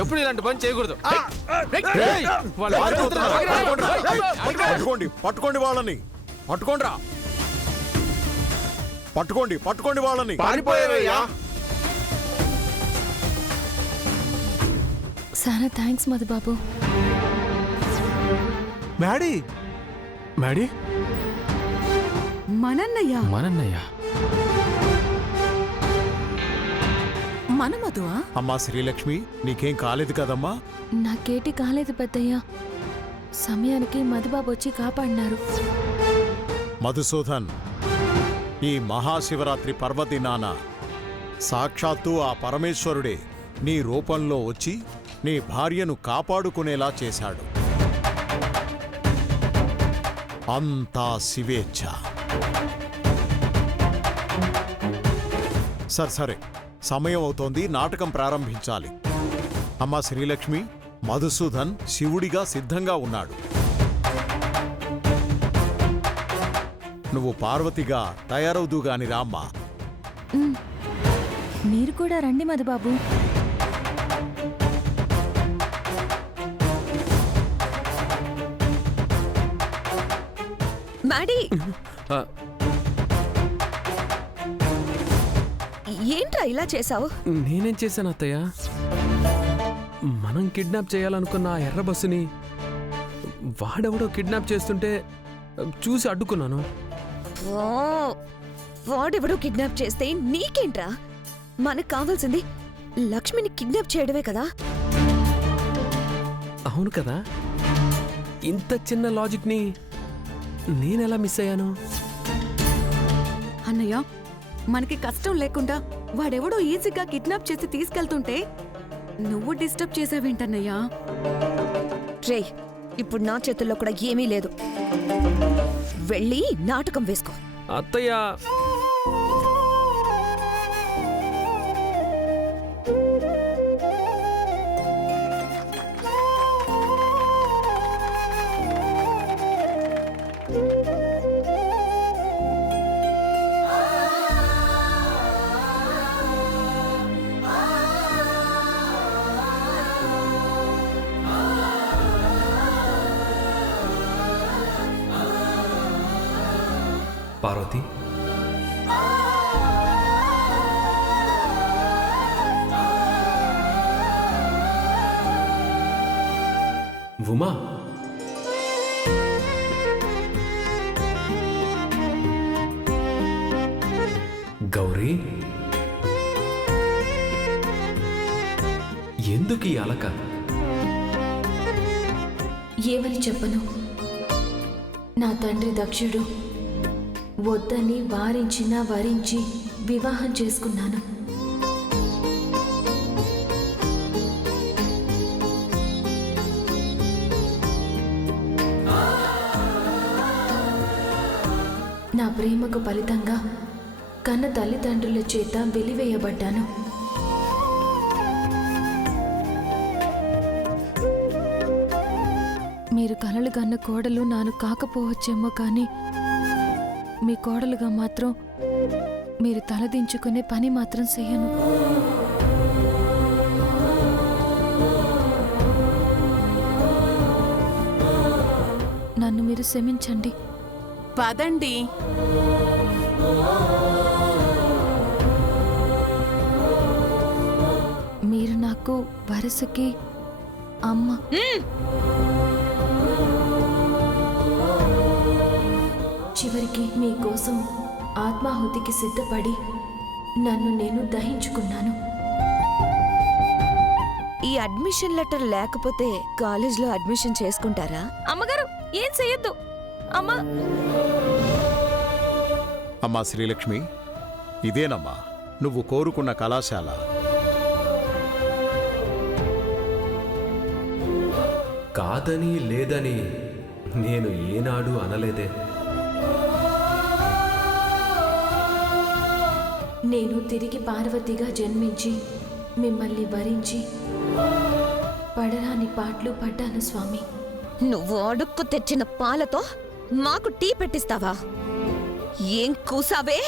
ఎప్పుడు ఇలాంటి పని చేయకూడదు. పట్టుకోండి వాళ్ళని, పట్టుకోండిరా, పట్టుకోండి వాళ్ళని. చాలా థ్యాంక్స్ మధుబాబు. మ్యాడీ మనన్నయ్య మన మధువా? అమ్మా శ్రీలక్ష్మి, నీకేం కాలేదు కదమ్మా? నాకేటి కాలేదు పెద్దయ్య. సమయానికి మధుబాబు వచ్చి కాపాడినారు. మధుసూదన్, ఈ మహాశివరాత్రి పర్వదినాన సాక్షాత్తు ఆ పరమేశ్వరుడే నీ రూపంలో వచ్చి నీ భార్యను కాపాడుకునేలా చేశాడు. అంతా శివేచ్ఛ. సరే, సమయం అవుతోంది, నాటకం ప్రారంభించాలి. అమ్మా శ్రీలక్ష్మి, మధుసూదన్ శివుడిగా సిద్ధంగా ఉన్నాడు. నువ్వు పార్వతిగా తయారవుదుగాని రామ్మా. మీరు కూడా రండి మధుబాబు. మ్యాడీ, ఏంట్రా ఇలా చేసావు? నేనేం చేశాను అత్తయ్య? మనం కిడ్నాప్ చేయాలనుకున్న ఆ ఎర్ర బస్సుని వాడెవడో కిడ్నాప్ చేస్తుంటే చూసి అడ్డుకున్నాను. వాడెవడో కిడ్నాప్ చేస్తే నీకేంట్రా? మనకు కావాల్సింది లక్ష్మిని కిడ్నాప్ చేయడమే కదా. అవును కదా, ఇంత చిన్న లాజిక్ని నేనెలా మిస్ అయ్యాను? అన్నయ్య, మనకి కష్టం లేకుండా వాడెవడో ఈజీగా కిడ్నాప్ చేసి తీసుకెళ్తుంటే నువ్వు డిస్టర్బ్ చేసావేంటన్నయ్యా? రే, ఇప్పుడు నా చేతుల్లో కూడా ఏమీ లేదు. వెళ్ళి నాటకం వేసుకో. అత్తయ్య, పార్వతి, ఉమా, గౌరీ, ఎందుకు ఈ అలక? ఏమని చెప్పను? నా తండ్రి దక్షుడు వద్దని వారించినా వరించి వివాహం చేసుకున్నాను. నా ప్రేమకు ఫలితంగా కన్న తల్లిదండ్రుల చేత వెలివేయబడ్డాను. మీరు కలలు కన్న కోడలు నాను కాకపోవచ్చేమో కానీ మీ కోడలుగా మాత్రం మీరు తలదించుకునే పని మాత్రం చెయ్యను. నన్ను మీరు క్షమించండి. పదండి. మీరు నాకు వరుసకి అమ్మ. చివరికి మీకోసం ఆత్మాహుతికి సిద్ధపడి నన్ను నేను దహించుకున్నాను. ఈ అడ్మిషన్ లెటర్ లేకపోతే కాలేజ్లో అడ్మిషన్ చేసుకుంటారా? అమ్మగారు, ఏం చెయ్యొద్దు. అమ్మా శ్రీలక్ష్మి, ఇదేనమ్మా నువ్వు కోరుకున్న కళాశాల. కాదని లేదని నేను ఏనాడు అనలేదే. నేను తిరిగి పార్వతిగా జన్మించి మిమ్మల్ని వరించి పడరాని పాటలు పడ్డాను స్వామి. నువ్వు అడుక్కు తెచ్చిన పాలతో మాకు టీ పెట్టిస్తావా? ఏం కూసావే?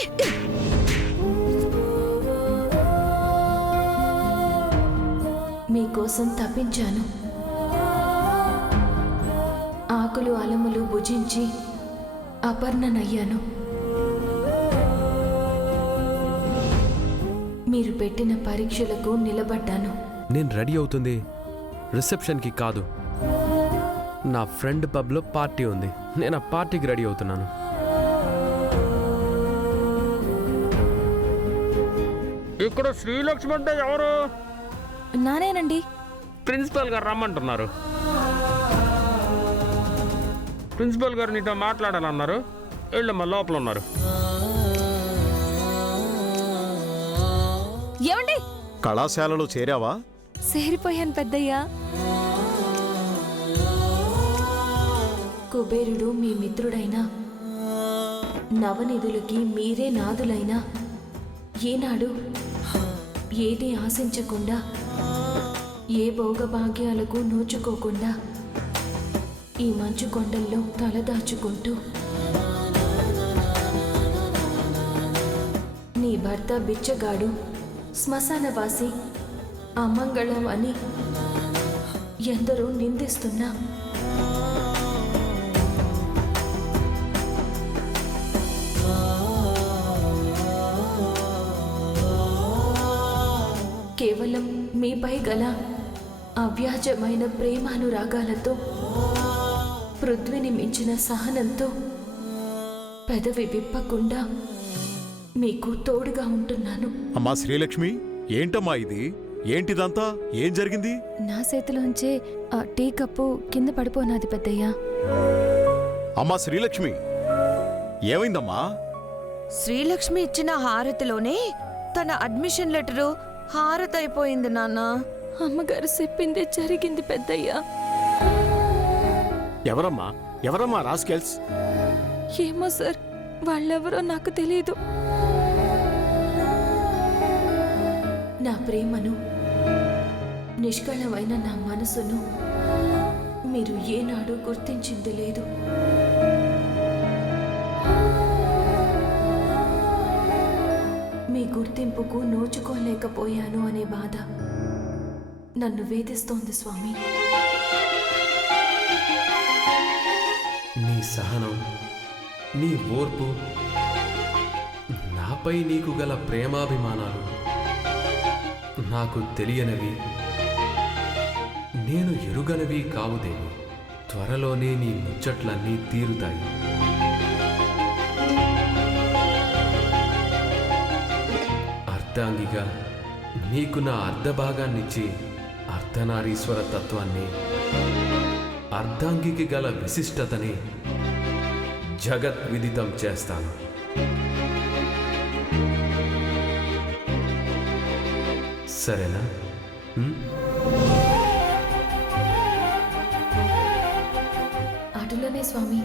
కోసం తప్పించాను. ఆకులు అలములు భుజించి అపర్ణనయ్యాను. మీరు పెట్టిన పరీక్షలకు నిలబడ్డాను. నేను రెడీ అవుతుంది రిసెప్షన్కి కాదు, నా ఫ్రెండ్ పబ్లో పార్టీ ఉంది. నేను ఆ పార్టీకి రెడీ అవుతున్నాను. ఇక్కడ శ్రీలక్ష్మి అంటే ఎవరు? నానేనండి. ప్రిన్సిపల్ గారు రమ్మంటున్నారు. ప్రిన్సిపల్ గారు నీతో మాట్లాడాలన్నారు. వీళ్ళమ్మ లోపల ఉన్నారు. ఏమండి? కళాశాలలో చేరావా? సేరిపోయాను పెద్దయ్యా. కుబేరుడు మీ మిత్రుడైనా, నవనిధులకి మీరే నాదులైనా, ఏనాడు ఏది ఆశించకుండా, ఏ భోగభాగ్యాలకు నోచుకోకుండా ఈ మంచు కొండల్లో తలదాచుకుంటూ నీ భర్త బిచ్చగాడు, శ్మశానవాసి, అమంగళం అని ఎందరో నిందిస్తున్నా కేవలం మీపై గల అవ్యాజమైన ప్రేమానురాగాలతో, పృథ్వీని మించిన సహనంతో పెదవి విప్పకుండా మీకు తోడుగా ఉంటున్నాను. అమ్మా శ్రీలక్ష్మి, ఏంటమ్మా ఇది? ఏంటిదంతా? ఏం జరిగింది? నా చేతిలోంచే ఆ టీ కప్పు కింద పడిపోనాది పెద్దయ్యా. అమ్మా శ్రీలక్ష్మి, ఏమైందమ్మా? శ్రీలక్ష్మి ఇచ్చిన హారతిలోనే తన అడ్మిషన్ లెటరు హారతైపోయింది నాన్న. అమ్మగారు చెప్పిందే జరిగింది పెద్దయ్యా. ఎవరమ్మా రాస్కెల్స్? ఏమో సార్, వాళ్ళెవరో నాకు తెలియదు. నా ప్రేమను, నిష్కళమైన నా మనసును మీరు ఏనాడు గుర్తించింది లేదు. మీ గుర్తింపుకు నోచుకోలేకపోయాను అనే బాధ నన్ను వేధిస్తోంది స్వామి. నీ సహనం, నీ ఓర్పు, నాపై నీకు గల ప్రేమాభిమానాలు నాకు తెలియనివి, నేను ఎరుగనివి కావుదేవి. త్వరలోనే నీ ముచ్చట్లన్నీ తీరుతాయి. అర్ధాంగిగా నీకు నా అర్ధభాగాన్నిచ్చి అర్ధనారీశ్వర తత్వాన్ని, అర్ధాంగికి గల విశిష్టతని జగత్ విదితం చేస్తాను. సరేనా? అటులనే స్వామి.